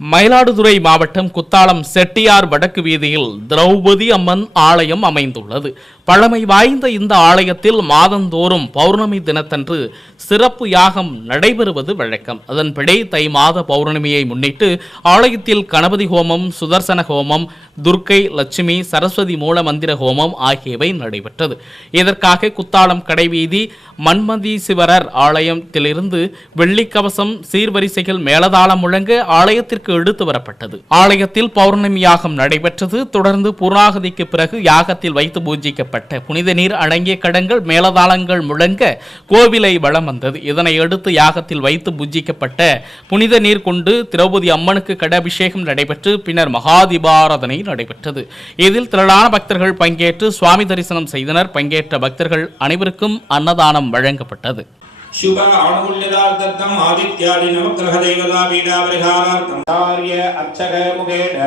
மயிலாடுதுறை மாவட்டம் குத்தாலம் செட்டியார் வடக்கு வீதியில் திரௌபதி அம்மன் ஆலயம் அமைந்துள்ளது. பழமை வாய்ந்த இந்த ஆலயத்தில் மாதந்தோறும் பௌர்ணமி தினத்தன்று சிறப்பு யாகம் நடைபெறுவது வழக்கம். அதன்படி தை மாத பௌர்ணமியை முன்னிட்டு ஆலயத்தில் கணபதி ஹோமம் சுதர்சன ஹோமம் துர்க்கை லட்சுமி சரஸ்வதி மூல மந்திர ஹோமம் ஆகியவை நடைபெற்றது. இதற்காக குத்தாலம் கடைவீதி மன்மதீசுவரர் ஆலயத்திலிருந்து வெள்ளிக்கவசம் சீர்வரிசைகள் மேலதாளம் முழங்க ஆலயத்திற்கு எடுத்து வரப்பட்டது. ஆலயத்தில் பௌர்ணமி யாகம் நடைபெற்றது. தொடர்ந்து புராகதிக்கு பிறகு யாகத்தில் வைத்து பூஜிக்கப்பட்ட புனித நீர் அடங்கிய கடங்கள் மேலதாளங்கள் முழங்க கோவிலை வளம் வந்தது. இதனை அடுத்து யாகத்தில் வைத்து பூஜிக்கப்பட்ட புனித நீர் கொண்டு திரௌபதி அம்மனுக்கு கடாபிஷேகம் நடைபெற்று பின்னர் மகாதிபாராதனை நடைபெற்றது. இதில் திரளான பக்தர்கள் பங்கேற்று சுவாமி தரிசனம் செய்தனர். பங்கேற்ற பக்தர்கள் அனைவருக்கும் அன்னதானம் வழங்கப்பட்டது. शुभ अनुकूल्यदार्थम् आदित्यादि नवग्रह देवता पीडापरिहारार्थम् कार्य अर्चक मुखेन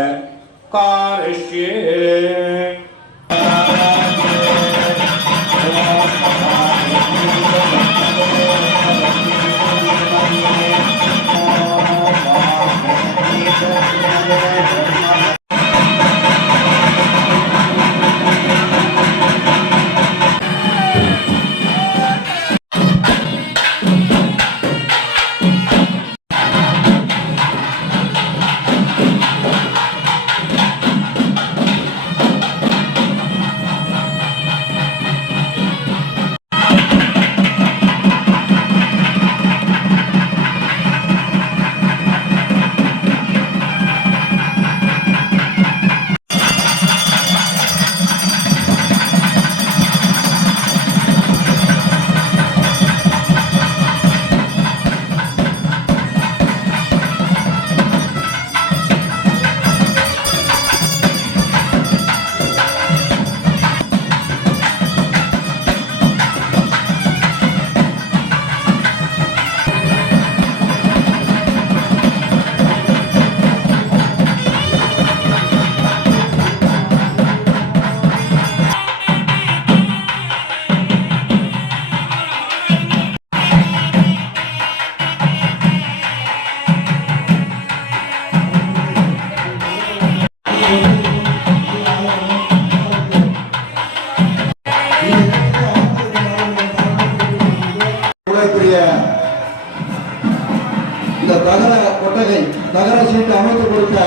कारयिष्ये இந்த தகர கொட்டகை தகர சீட்டு அமைத்து கொடுத்த